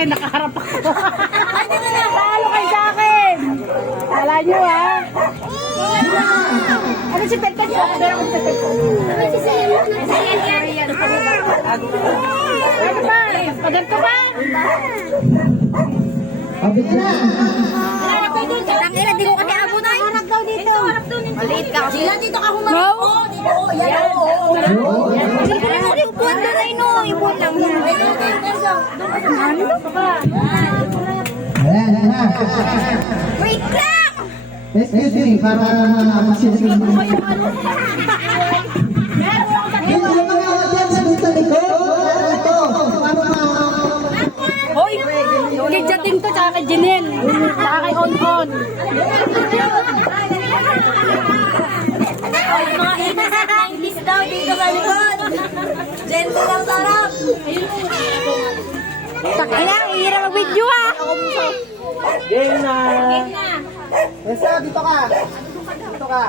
akin, nakaharap ako. Ay, dito na. Talo kayo sa akin. Kala nyo, ha? Ano si Penta siya? Pero ako si Penta. Ano si Ano ba? Paganto ba? Abit na. Ang ina, di ko kasi abutan. Harap daw dito. Maliit ka. Sila dito ka humarap. No? Oo, dito. Yan, oo. Ipuan doon na ino. Ipuan lang. Ano ba? Ayan, ayan. Wait lang! Excuse me, para magsisigil mo. Yung mga dyan sa likod, ito, para Hoy! Kay Jating to, tsaka kay Janelle. Tsaka kay On-On. Mga inis at 90s daw dito sa likod. Gentle ang sarap. Takina, hihira mag-video, ha? Game na. Esa, dito ka. Dito ka.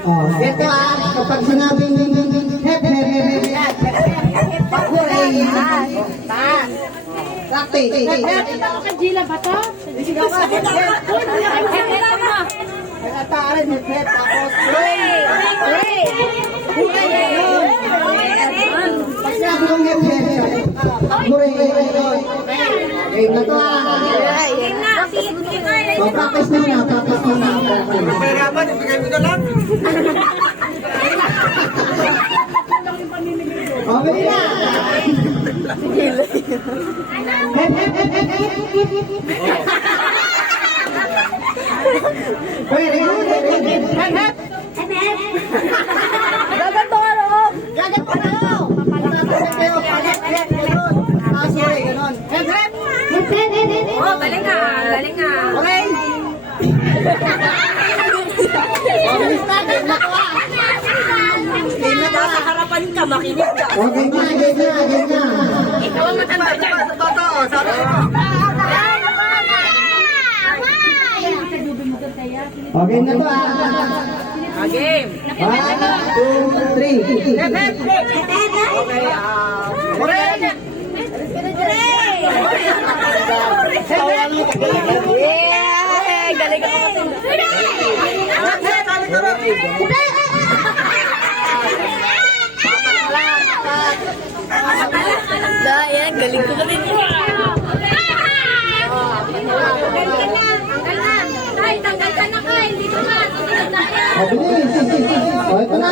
Oh, ito kapag sinabing hep, ako ay Sakti. Kay Gila ba to? Ay, ataarin, hep, tapos pag sinabi kong hep, game na to So, practice muna, practice muna. Pahirapan, ibigay mo na lang. Okay na. Gaganto ka loob. Gaganto ka loob. Sorry, ganon. Oh, galing nga. Galing nga. Okay. Game na to Game na to Sa harapan ka, makinig ka. Okay na, game na. Ikaw ang matanda dyan. Okay na to Game. 1, 2, 3. Okay, Yay! Galing ka. Yan, galing ko galing. Tanggal ka na kayo. Dito na. Susunod na yan. Mabilis. O, ito na.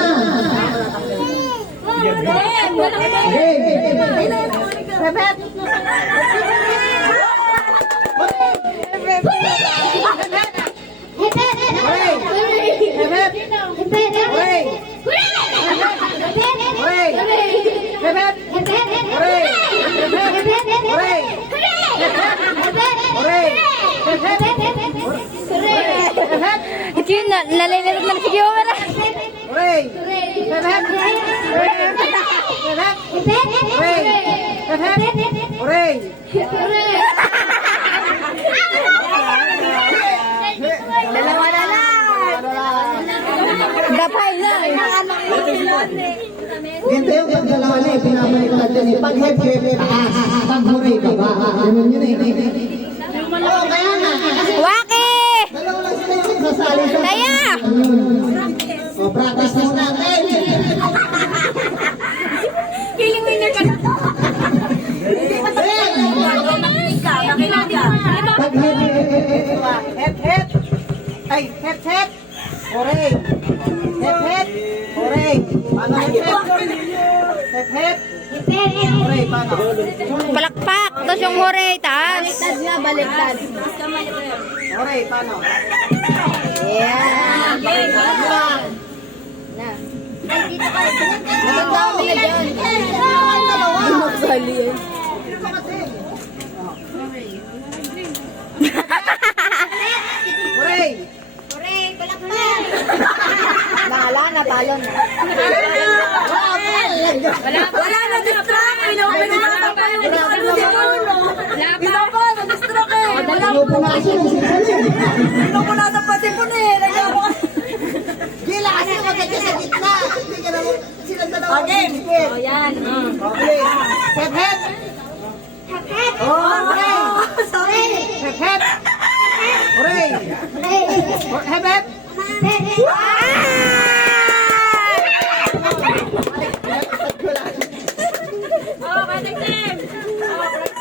Ito yun, nalalirot na si Kiwara. Dalawa na lang. Dapay na. Ganito yung pagdalawa na eh, pinapalitan dyan eh. Pag hep-hep, taas. Pag huray ka ba? Ganun yun eh. Oo, kaya nga. Waki! Dalawa lang sila yung sasali sa... Kaya! O, practice na natin. Feeling winner ka na. Makinig ka. Makinig ka. Pag hep-hep. Ay, hep-hep. Huray. Hep-hep. Huray. Paano hep-hep? Hep-hep. Huray, paano? Palakpak. Tapos yung hooray. Taas. Baliktad na, baliktad. Huray, paano? Yeah. Ang dami na dyan. Magsali yan. Huray. Wala na, talo na. Wala na distract. Pinapinasa pa yung Isa pa, na-distract eh. Pinupunasan ang sipon eh. Pinupunasan pa si Pune. Gila kasi maganda sa gitna. Hindi ka naman, silang dalawa Okay. O, yan. Okay. Hep, hep. Okay. Sorry. Hep, hep. Hooray. Hep, hep. Oh, Patrick Tim.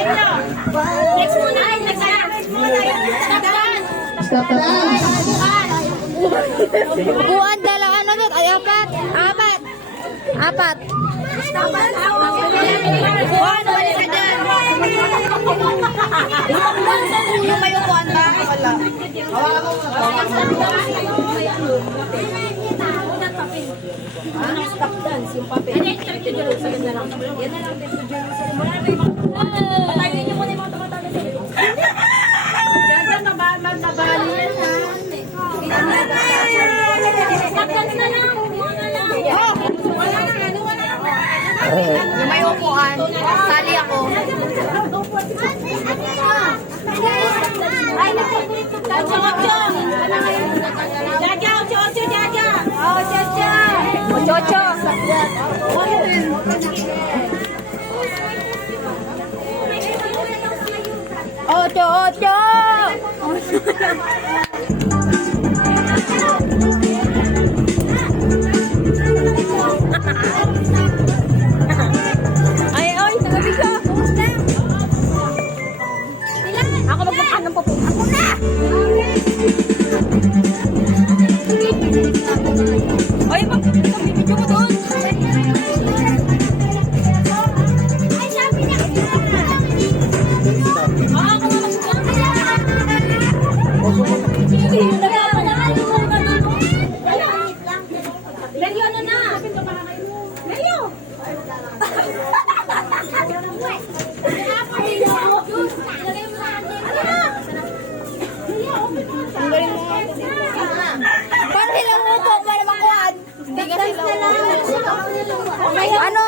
Next muna. Next muna. Stop dance. Upuan, dalang ano doon? Ay, apat. Apat. Upuan, wala ka dyan. Yung may upuan ba? Wala. Stop dance, yung papel. Yan na lang. Patayin niyo muna yung mga tumatalo sa iyo. Diyan, mabali yan ha. Stop dance na lang. Yung may upuan, sali ako. Ay, Jaja, Ocho, Jaja. Oh, Jaja. Ocho. Ocho. Ay, sabi ko. Ako magpapaan ng pupo. Ako na! Ay, video mo doon. Ay, sabi niya. Ako na Lelio, ano na? Lelio! Paano sila umupo para makuhaan? Hindi ka sila Ano?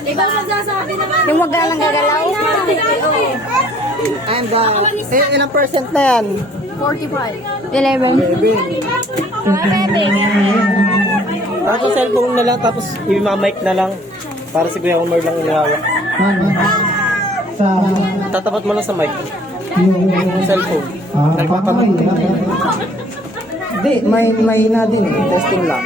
Ikaw magsasabi naman. Yung wag lang gagalaw? And ilang percent na yan? 45. 11. Tapos cellphone na lang, tapos i-mic na lang. Para si Kuya Homer lang inihawak. Sa Tatapat mo lang sa mic. yung Cellphone. baka may hindi, may na din eh. Testing lang.